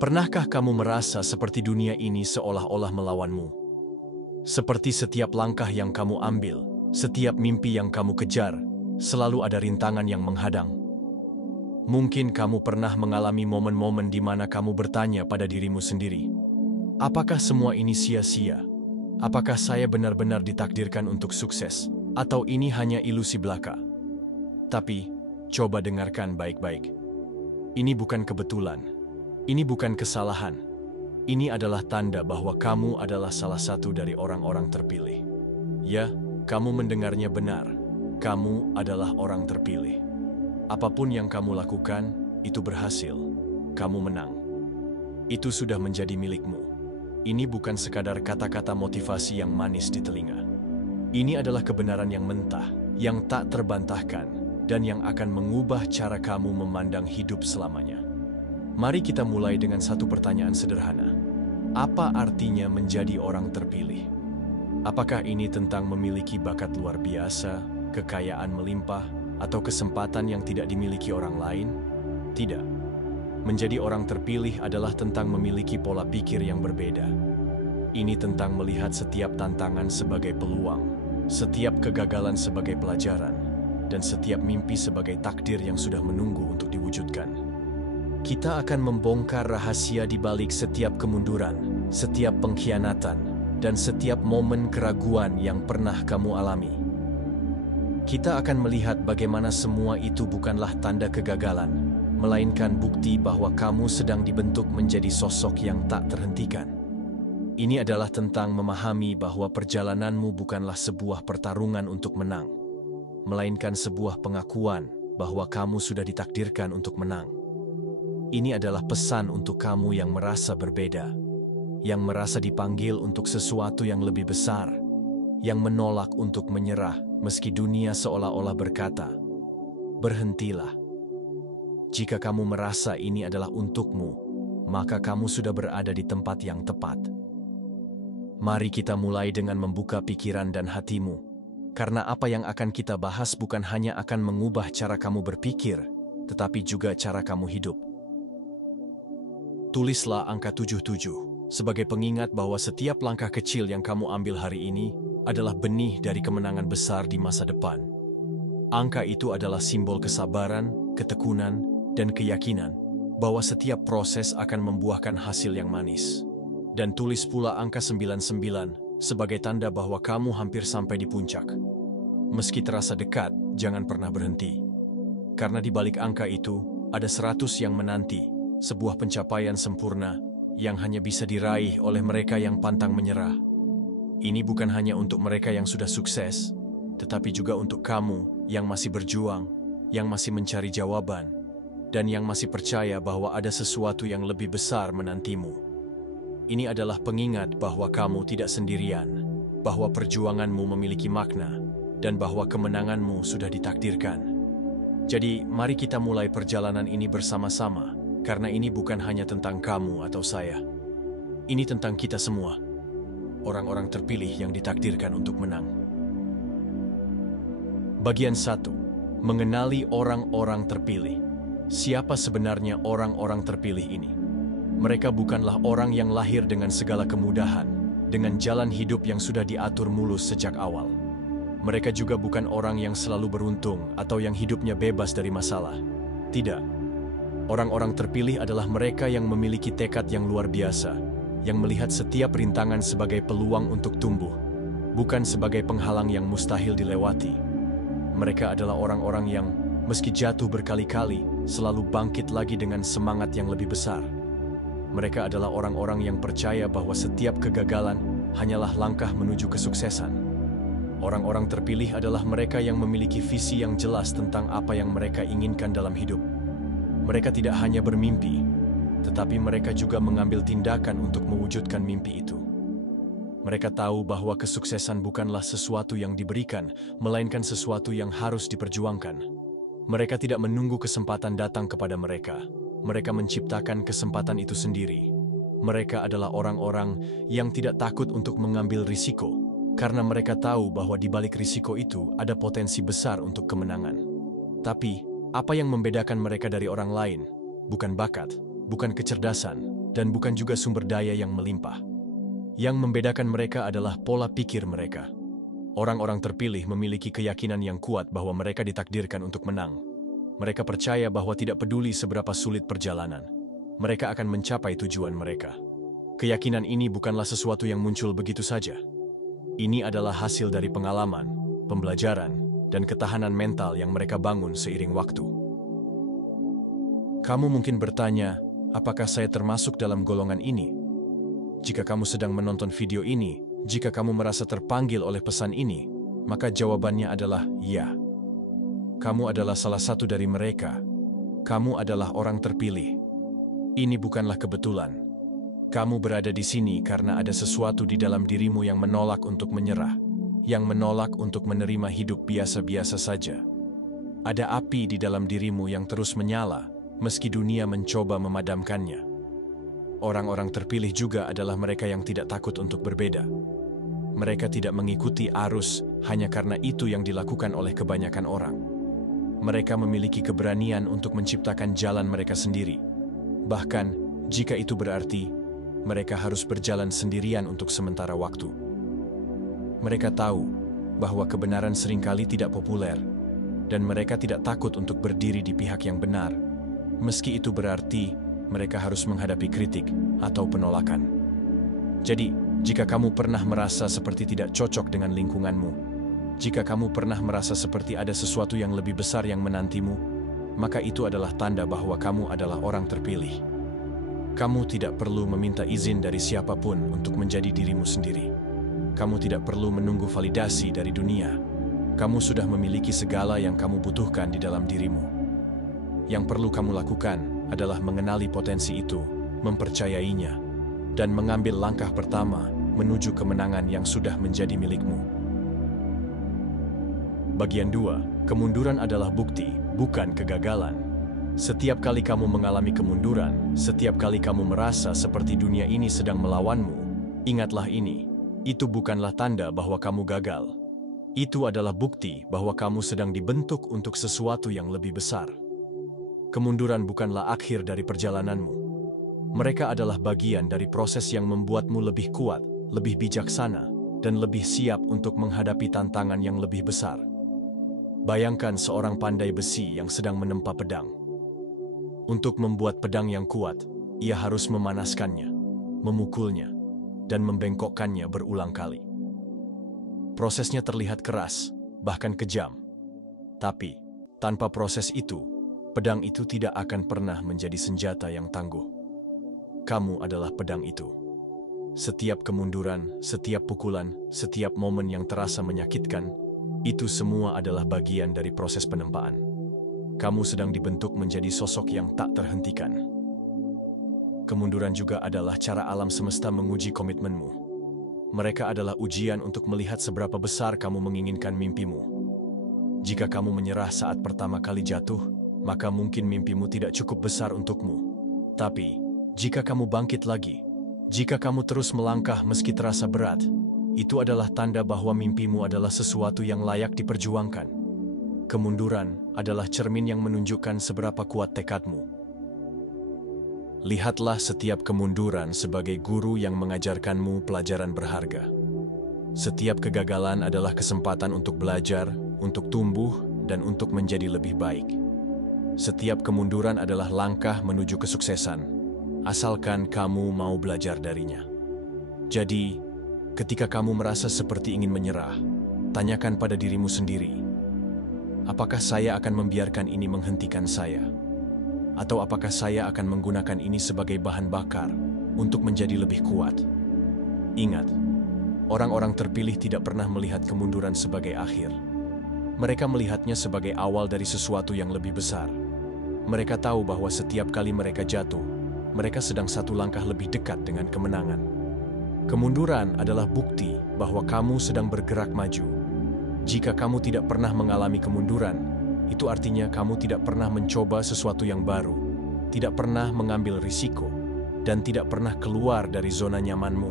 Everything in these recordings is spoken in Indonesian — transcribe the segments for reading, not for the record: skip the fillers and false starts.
Pernahkah kamu merasa seperti dunia ini seolah-olah melawanmu? Seperti setiap langkah yang kamu ambil, setiap mimpi yang kamu kejar, selalu ada rintangan yang menghadang. Mungkin kamu pernah mengalami momen-momen di mana kamu bertanya pada dirimu sendiri, apakah semua ini sia-sia? Apakah saya benar-benar ditakdirkan untuk sukses? Atau ini hanya ilusi belaka? Tapi, coba dengarkan baik-baik. Ini bukan kebetulan. Ini bukan kesalahan. Ini adalah tanda bahwa kamu adalah salah satu dari orang-orang terpilih. Ya, kamu mendengarnya benar. Kamu adalah orang terpilih. Apapun yang kamu lakukan, itu berhasil. Kamu menang. Itu sudah menjadi milikmu. Ini bukan sekadar kata-kata motivasi yang manis di telinga. Ini adalah kebenaran yang mentah, yang tak terbantahkan, dan yang akan mengubah cara kamu memandang hidup selamanya. Mari kita mulai dengan satu pertanyaan sederhana. Apa artinya menjadi orang terpilih? Apakah ini tentang memiliki bakat luar biasa, kekayaan melimpah, atau kesempatan yang tidak dimiliki orang lain? Tidak. Menjadi orang terpilih adalah tentang memiliki pola pikir yang berbeda. Ini tentang melihat setiap tantangan sebagai peluang, setiap kegagalan sebagai pelajaran, dan setiap mimpi sebagai takdir yang sudah menunggu untuk diwujudkan. Kita akan membongkar rahasia di balik setiap kemunduran, setiap pengkhianatan, dan setiap momen keraguan yang pernah kamu alami. Kita akan melihat bagaimana semua itu bukanlah tanda kegagalan, melainkan bukti bahwa kamu sedang dibentuk menjadi sosok yang tak terhentikan. Ini adalah tentang memahami bahwa perjalananmu bukanlah sebuah pertarungan untuk menang, melainkan sebuah pengakuan bahwa kamu sudah ditakdirkan untuk menang. Ini adalah pesan untuk kamu yang merasa berbeda, yang merasa dipanggil untuk sesuatu yang lebih besar, yang menolak untuk menyerah meski dunia seolah-olah berkata, "Berhentilah." Jika kamu merasa ini adalah untukmu, maka kamu sudah berada di tempat yang tepat. Mari kita mulai dengan membuka pikiran dan hatimu, karena apa yang akan kita bahas bukan hanya akan mengubah cara kamu berpikir, tetapi juga cara kamu hidup. Tulislah angka 77 sebagai pengingat bahwa setiap langkah kecil yang kamu ambil hari ini adalah benih dari kemenangan besar di masa depan. Angka itu adalah simbol kesabaran, ketekunan, dan keyakinan bahwa setiap proses akan membuahkan hasil yang manis. Dan tulis pula angka 99 sebagai tanda bahwa kamu hampir sampai di puncak. Meski terasa dekat, jangan pernah berhenti. Karena di balik angka itu, ada 100 yang menanti, sebuah pencapaian sempurna yang hanya bisa diraih oleh mereka yang pantang menyerah. Ini bukan hanya untuk mereka yang sudah sukses, tetapi juga untuk kamu yang masih berjuang, yang masih mencari jawaban, dan yang masih percaya bahwa ada sesuatu yang lebih besar menantimu. Ini adalah pengingat bahwa kamu tidak sendirian, bahwa perjuanganmu memiliki makna, dan bahwa kemenanganmu sudah ditakdirkan. Jadi, mari kita mulai perjalanan ini bersama-sama, karena ini bukan hanya tentang kamu atau saya. Ini tentang kita semua, orang-orang terpilih yang ditakdirkan untuk menang. Bagian 1. Mengenali orang-orang terpilih. Siapa sebenarnya orang-orang terpilih ini? Mereka bukanlah orang yang lahir dengan segala kemudahan, dengan jalan hidup yang sudah diatur mulus sejak awal. Mereka juga bukan orang yang selalu beruntung atau yang hidupnya bebas dari masalah. Tidak. Orang-orang terpilih adalah mereka yang memiliki tekad yang luar biasa, yang melihat setiap rintangan sebagai peluang untuk tumbuh, bukan sebagai penghalang yang mustahil dilewati. Mereka adalah orang-orang yang, meski jatuh berkali-kali, selalu bangkit lagi dengan semangat yang lebih besar. Mereka adalah orang-orang yang percaya bahwa setiap kegagalan hanyalah langkah menuju kesuksesan. Orang-orang terpilih adalah mereka yang memiliki visi yang jelas tentang apa yang mereka inginkan dalam hidup. Mereka tidak hanya bermimpi, tetapi mereka juga mengambil tindakan untuk mewujudkan mimpi itu. Mereka tahu bahwa kesuksesan bukanlah sesuatu yang diberikan, melainkan sesuatu yang harus diperjuangkan. Mereka tidak menunggu kesempatan datang kepada mereka. Mereka menciptakan kesempatan itu sendiri. Mereka adalah orang-orang yang tidak takut untuk mengambil risiko, karena mereka tahu bahwa di balik risiko itu ada potensi besar untuk kemenangan. Tapi, apa yang membedakan mereka dari orang lain? Bukan bakat, bukan kecerdasan, dan bukan juga sumber daya yang melimpah. Yang membedakan mereka adalah pola pikir mereka. Orang-orang terpilih memiliki keyakinan yang kuat bahwa mereka ditakdirkan untuk menang. Mereka percaya bahwa tidak peduli seberapa sulit perjalanan, mereka akan mencapai tujuan mereka. Keyakinan ini bukanlah sesuatu yang muncul begitu saja. Ini adalah hasil dari pengalaman, pembelajaran, dan ketahanan mental yang mereka bangun seiring waktu. Kamu mungkin bertanya, apakah saya termasuk dalam golongan ini? Jika kamu sedang menonton video ini, jika kamu merasa terpanggil oleh pesan ini, maka jawabannya adalah ya. Kamu adalah salah satu dari mereka. Kamu adalah orang terpilih. Ini bukanlah kebetulan. Kamu berada di sini karena ada sesuatu di dalam dirimu yang menolak untuk menyerah, yang menolak untuk menerima hidup biasa-biasa saja. Ada api di dalam dirimu yang terus menyala, meski dunia mencoba memadamkannya. Orang-orang terpilih juga adalah mereka yang tidak takut untuk berbeda. Mereka tidak mengikuti arus hanya karena itu yang dilakukan oleh kebanyakan orang. Mereka memiliki keberanian untuk menciptakan jalan mereka sendiri. Bahkan, jika itu berarti mereka harus berjalan sendirian untuk sementara waktu. Mereka tahu bahwa kebenaran seringkali tidak populer, dan mereka tidak takut untuk berdiri di pihak yang benar, meski itu berarti mereka harus menghadapi kritik atau penolakan. Jadi, jika kamu pernah merasa seperti tidak cocok dengan lingkunganmu, jika kamu pernah merasa seperti ada sesuatu yang lebih besar yang menantimu, maka itu adalah tanda bahwa kamu adalah orang terpilih. Kamu tidak perlu meminta izin dari siapapun untuk menjadi dirimu sendiri. Kamu tidak perlu menunggu validasi dari dunia. Kamu sudah memiliki segala yang kamu butuhkan di dalam dirimu. Yang perlu kamu lakukan adalah mengenali potensi itu, mempercayainya, dan mengambil langkah pertama menuju kemenangan yang sudah menjadi milikmu. Bagian 2, kemunduran adalah bukti, bukan kegagalan. Setiap kali kamu mengalami kemunduran, setiap kali kamu merasa seperti dunia ini sedang melawanmu, ingatlah ini. Itu bukanlah tanda bahwa kamu gagal. Itu adalah bukti bahwa kamu sedang dibentuk untuk sesuatu yang lebih besar. Kemunduran bukanlah akhir dari perjalananmu. Mereka adalah bagian dari proses yang membuatmu lebih kuat, lebih bijaksana, dan lebih siap untuk menghadapi tantangan yang lebih besar. Bayangkan seorang pandai besi yang sedang menempa pedang. Untuk membuat pedang yang kuat, ia harus memanaskannya, memukulnya, dan membengkokkannya berulang kali. Prosesnya terlihat keras, bahkan kejam. Tapi, tanpa proses itu, pedang itu tidak akan pernah menjadi senjata yang tangguh. Kamu adalah pedang itu. Setiap kemunduran, setiap pukulan, setiap momen yang terasa menyakitkan, itu semua adalah bagian dari proses penempaan. Kamu sedang dibentuk menjadi sosok yang tak terhentikan. Kemunduran juga adalah cara alam semesta menguji komitmenmu. Mereka adalah ujian untuk melihat seberapa besar kamu menginginkan mimpimu. Jika kamu menyerah saat pertama kali jatuh, maka mungkin mimpimu tidak cukup besar untukmu. Tapi, jika kamu bangkit lagi, jika kamu terus melangkah meski terasa berat, itu adalah tanda bahwa mimpimu adalah sesuatu yang layak diperjuangkan. Kemunduran adalah cermin yang menunjukkan seberapa kuat tekadmu. Lihatlah setiap kemunduran sebagai guru yang mengajarkanmu pelajaran berharga. Setiap kegagalan adalah kesempatan untuk belajar, untuk tumbuh, dan untuk menjadi lebih baik. Setiap kemunduran adalah langkah menuju kesuksesan, asalkan kamu mau belajar darinya. Jadi, ketika kamu merasa seperti ingin menyerah, tanyakan pada dirimu sendiri, apakah saya akan membiarkan ini menghentikan saya? Atau apakah saya akan menggunakan ini sebagai bahan bakar untuk menjadi lebih kuat? Ingat, orang-orang terpilih tidak pernah melihat kemunduran sebagai akhir. Mereka melihatnya sebagai awal dari sesuatu yang lebih besar. Mereka tahu bahwa setiap kali mereka jatuh, mereka sedang satu langkah lebih dekat dengan kemenangan. Kemunduran adalah bukti bahwa kamu sedang bergerak maju. Jika kamu tidak pernah mengalami kemunduran, itu artinya kamu tidak pernah mencoba sesuatu yang baru, tidak pernah mengambil risiko, dan tidak pernah keluar dari zona nyamanmu.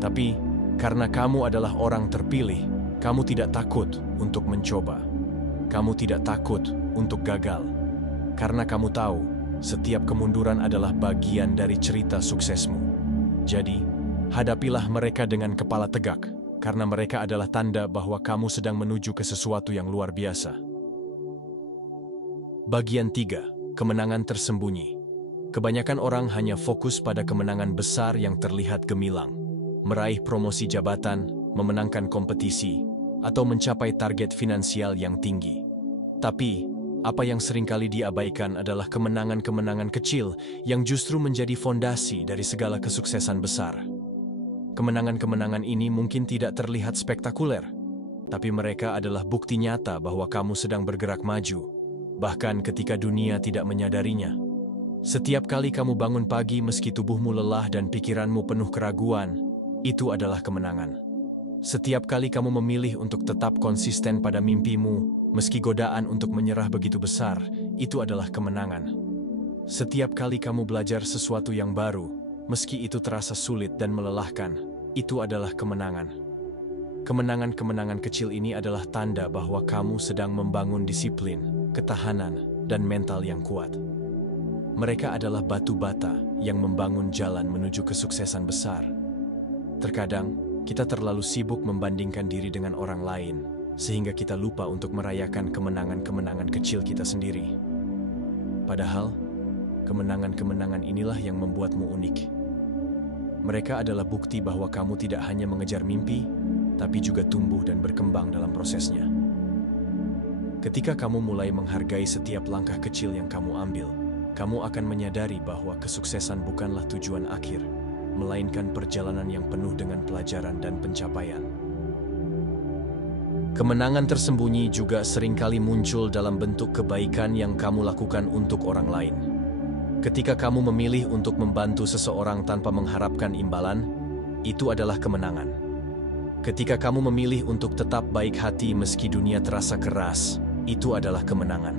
Tapi, karena kamu adalah orang terpilih, kamu tidak takut untuk mencoba. Kamu tidak takut untuk gagal. Karena kamu tahu, Setiap kemunduran adalah bagian dari cerita suksesmu. Jadi, hadapilah mereka dengan kepala tegak, karena mereka adalah tanda bahwa kamu sedang menuju ke sesuatu yang luar biasa. Bagian 3. Kemenangan tersembunyi. Kebanyakan orang hanya fokus pada kemenangan besar yang terlihat gemilang. Meraih promosi jabatan, memenangkan kompetisi, atau mencapai target finansial yang tinggi. Tapi, apa yang seringkali diabaikan adalah kemenangan-kemenangan kecil yang justru menjadi fondasi dari segala kesuksesan besar. Kemenangan-kemenangan ini mungkin tidak terlihat spektakuler, tapi mereka adalah bukti nyata bahwa kamu sedang bergerak maju, bahkan ketika dunia tidak menyadarinya. Setiap kali kamu bangun pagi meski tubuhmu lelah dan pikiranmu penuh keraguan, itu adalah kemenangan. Setiap kali kamu memilih untuk tetap konsisten pada mimpimu, meski godaan untuk menyerah begitu besar, itu adalah kemenangan. Setiap kali kamu belajar sesuatu yang baru, meski itu terasa sulit dan melelahkan, itu adalah kemenangan. Kemenangan-kemenangan kecil ini adalah tanda bahwa kamu sedang membangun disiplin, ketahanan, dan mental yang kuat. Mereka adalah batu bata yang membangun jalan menuju kesuksesan besar. Terkadang, kita terlalu sibuk membandingkan diri dengan orang lain, sehingga kita lupa untuk merayakan kemenangan-kemenangan kecil kita sendiri. Padahal, kemenangan-kemenangan inilah yang membuatmu unik. Mereka adalah bukti bahwa kamu tidak hanya mengejar mimpi, tapi juga tumbuh dan berkembang dalam prosesnya. Ketika kamu mulai menghargai setiap langkah kecil yang kamu ambil, kamu akan menyadari bahwa kesuksesan bukanlah tujuan akhir, melainkan perjalanan yang penuh dengan pelajaran dan pencapaian. Kemenangan tersembunyi juga seringkali muncul dalam bentuk kebaikan yang kamu lakukan untuk orang lain. Ketika kamu memilih untuk membantu seseorang tanpa mengharapkan imbalan, itu adalah kemenangan. Ketika kamu memilih untuk tetap baik hati meski dunia terasa keras, itu adalah kemenangan.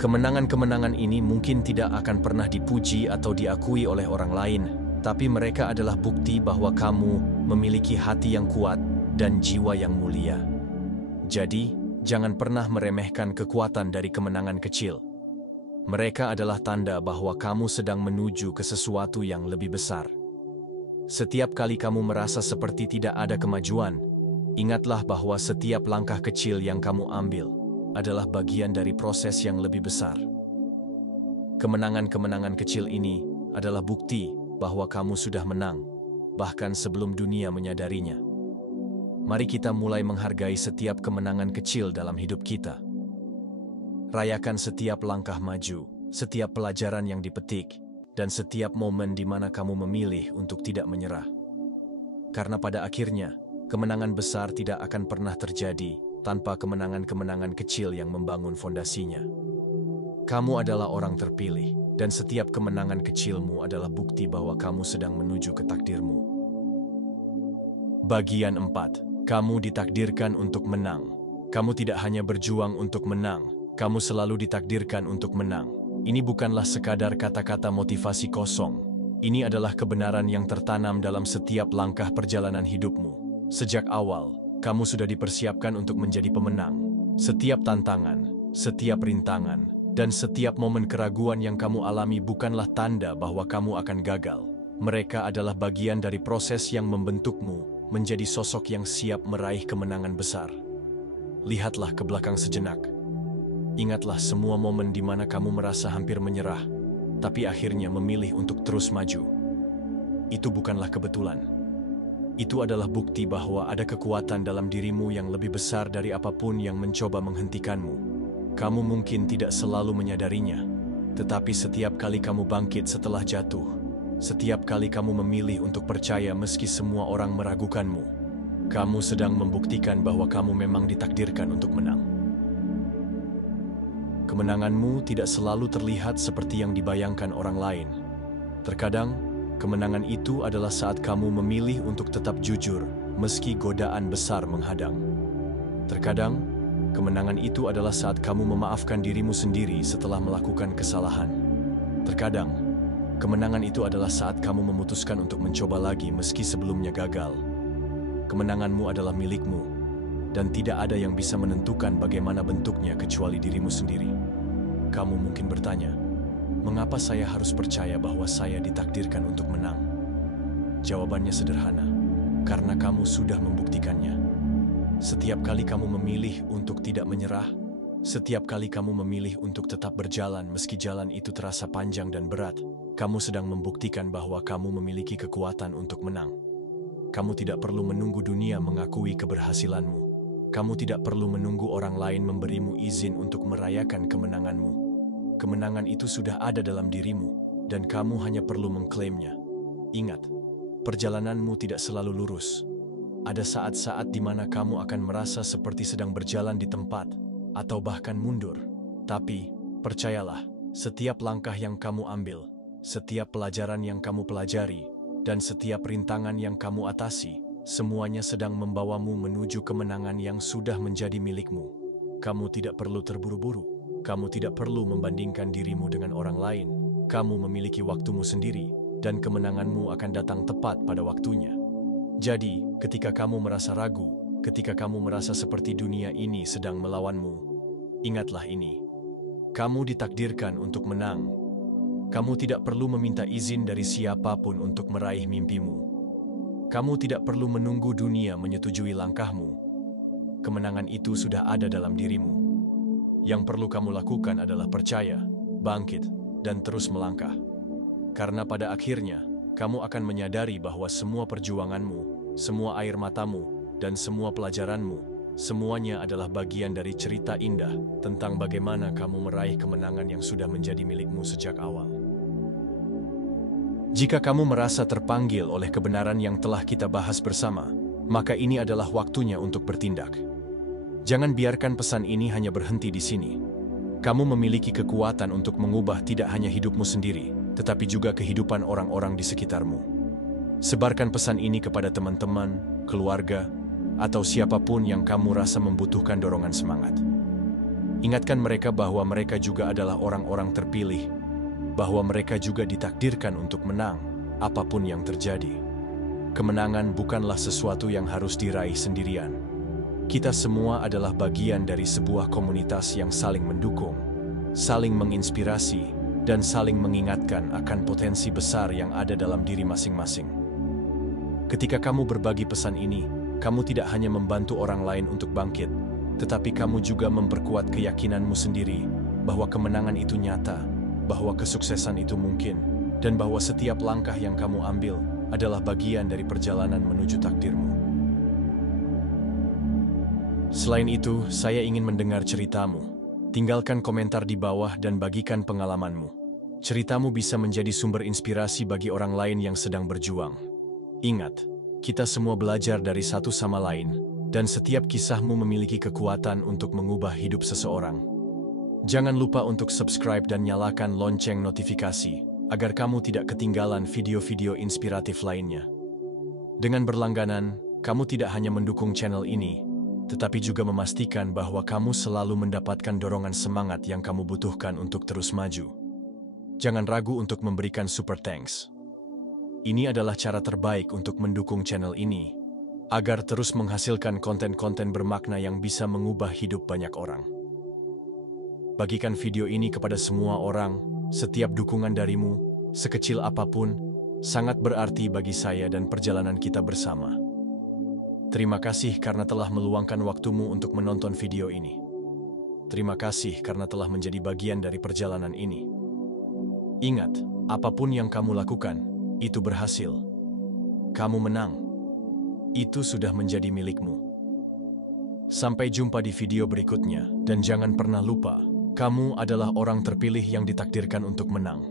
Kemenangan-kemenangan ini mungkin tidak akan pernah dipuji atau diakui oleh orang lain, tapi mereka adalah bukti bahwa kamu memiliki hati yang kuat dan jiwa yang mulia. Jadi, jangan pernah meremehkan kekuatan dari kemenangan kecil. Mereka adalah tanda bahwa kamu sedang menuju ke sesuatu yang lebih besar. Setiap kali kamu merasa seperti tidak ada kemajuan, ingatlah bahwa setiap langkah kecil yang kamu ambil adalah bagian dari proses yang lebih besar. Kemenangan-kemenangan kecil ini adalah bukti bahwa kamu sudah menang, bahkan sebelum dunia menyadarinya. Mari kita mulai menghargai setiap kemenangan kecil dalam hidup kita. Rayakan setiap langkah maju, setiap pelajaran yang dipetik, dan setiap momen di mana kamu memilih untuk tidak menyerah. Karena pada akhirnya, kemenangan besar tidak akan pernah terjadi tanpa kemenangan-kemenangan kecil yang membangun fondasinya. Kamu adalah orang terpilih, dan setiap kemenangan kecilmu adalah bukti bahwa kamu sedang menuju ke takdirmu. Bagian 4. Kamu ditakdirkan untuk menang. Kamu tidak hanya berjuang untuk menang, kamu selalu ditakdirkan untuk menang. Ini bukanlah sekadar kata-kata motivasi kosong. Ini adalah kebenaran yang tertanam dalam setiap langkah perjalanan hidupmu. Sejak awal, kamu sudah dipersiapkan untuk menjadi pemenang. Setiap tantangan, setiap rintangan, dan setiap momen keraguan yang kamu alami bukanlah tanda bahwa kamu akan gagal. Mereka adalah bagian dari proses yang membentukmu menjadi sosok yang siap meraih kemenangan besar. Lihatlah ke belakang sejenak. Ingatlah semua momen di mana kamu merasa hampir menyerah, tapi akhirnya memilih untuk terus maju. Itu bukanlah kebetulan. Itu adalah bukti bahwa ada kekuatan dalam dirimu yang lebih besar dari apapun yang mencoba menghentikanmu. Kamu mungkin tidak selalu menyadarinya, tetapi setiap kali kamu bangkit setelah jatuh, setiap kali kamu memilih untuk percaya meski semua orang meragukanmu, kamu sedang membuktikan bahwa kamu memang ditakdirkan untuk menang. Kemenanganmu tidak selalu terlihat seperti yang dibayangkan orang lain. Terkadang, kemenangan itu adalah saat kamu memilih untuk tetap jujur meski godaan besar menghadang. Terkadang, kemenangan itu adalah saat kamu memaafkan dirimu sendiri setelah melakukan kesalahan. Terkadang, kemenangan itu adalah saat kamu memutuskan untuk mencoba lagi meski sebelumnya gagal. Kemenanganmu adalah milikmu, dan tidak ada yang bisa menentukan bagaimana bentuknya kecuali dirimu sendiri. Kamu mungkin bertanya, Mengapa saya harus percaya bahwa saya ditakdirkan untuk menang? Jawabannya sederhana, karena kamu sudah membuktikannya. Setiap kali kamu memilih untuk tidak menyerah, setiap kali kamu memilih untuk tetap berjalan meski jalan itu terasa panjang dan berat, kamu sedang membuktikan bahwa kamu memiliki kekuatan untuk menang. Kamu tidak perlu menunggu dunia mengakui keberhasilanmu. Kamu tidak perlu menunggu orang lain memberimu izin untuk merayakan kemenanganmu. Kemenangan itu sudah ada dalam dirimu, dan kamu hanya perlu mengklaimnya. Ingat, perjalananmu tidak selalu lurus. Ada saat-saat di mana kamu akan merasa seperti sedang berjalan di tempat, atau bahkan mundur. Tapi, percayalah, setiap langkah yang kamu ambil, setiap pelajaran yang kamu pelajari, dan setiap rintangan yang kamu atasi, semuanya sedang membawamu menuju kemenangan yang sudah menjadi milikmu. Kamu tidak perlu terburu-buru. Kamu tidak perlu membandingkan dirimu dengan orang lain. Kamu memiliki waktumu sendiri, dan kemenanganmu akan datang tepat pada waktunya. Jadi, ketika kamu merasa ragu, ketika kamu merasa seperti dunia ini sedang melawanmu, ingatlah ini. Kamu ditakdirkan untuk menang. Kamu tidak perlu meminta izin dari siapapun untuk meraih mimpimu. Kamu tidak perlu menunggu dunia menyetujui langkahmu. Kemenangan itu sudah ada dalam dirimu. Yang perlu kamu lakukan adalah percaya, bangkit, dan terus melangkah. Karena pada akhirnya, kamu akan menyadari bahwa semua perjuanganmu, semua air matamu, dan semua pelajaranmu, semuanya adalah bagian dari cerita indah tentang bagaimana kamu meraih kemenangan yang sudah menjadi milikmu sejak awal. Jika kamu merasa terpanggil oleh kebenaran yang telah kita bahas bersama, maka ini adalah waktunya untuk bertindak. Jangan biarkan pesan ini hanya berhenti di sini. Kamu memiliki kekuatan untuk mengubah tidak hanya hidupmu sendiri, tetapi juga kehidupan orang-orang di sekitarmu. Sebarkan pesan ini kepada teman-teman, keluarga, atau siapapun yang kamu rasa membutuhkan dorongan semangat. Ingatkan mereka bahwa mereka juga adalah orang-orang terpilih, bahwa mereka juga ditakdirkan untuk menang, apapun yang terjadi. Kemenangan bukanlah sesuatu yang harus diraih sendirian. Kita semua adalah bagian dari sebuah komunitas yang saling mendukung, saling menginspirasi, dan saling mengingatkan akan potensi besar yang ada dalam diri masing-masing. Ketika kamu berbagi pesan ini, kamu tidak hanya membantu orang lain untuk bangkit, tetapi kamu juga memperkuat keyakinanmu sendiri bahwa kemenangan itu nyata, bahwa kesuksesan itu mungkin, dan bahwa setiap langkah yang kamu ambil adalah bagian dari perjalanan menuju takdirmu. Selain itu, saya ingin mendengar ceritamu. Tinggalkan komentar di bawah dan bagikan pengalamanmu. Ceritamu bisa menjadi sumber inspirasi bagi orang lain yang sedang berjuang. Ingat, kita semua belajar dari satu sama lain, dan setiap kisahmu memiliki kekuatan untuk mengubah hidup seseorang. Jangan lupa untuk subscribe dan nyalakan lonceng notifikasi, agar kamu tidak ketinggalan video-video inspiratif lainnya. Dengan berlangganan, kamu tidak hanya mendukung channel ini, tetapi juga memastikan bahwa kamu selalu mendapatkan dorongan semangat yang kamu butuhkan untuk terus maju. Jangan ragu untuk memberikan super thanks. Ini adalah cara terbaik untuk mendukung channel ini, agar terus menghasilkan konten-konten bermakna yang bisa mengubah hidup banyak orang. Bagikan video ini kepada semua orang. Setiap dukungan darimu, sekecil apapun, sangat berarti bagi saya dan perjalanan kita bersama. Terima kasih karena telah meluangkan waktumu untuk menonton video ini. Terima kasih karena telah menjadi bagian dari perjalanan ini. Ingat, apapun yang kamu lakukan, itu berhasil. Kamu menang. Itu sudah menjadi milikmu. Sampai jumpa di video berikutnya, dan jangan pernah lupa, kamu adalah orang terpilih yang ditakdirkan untuk menang.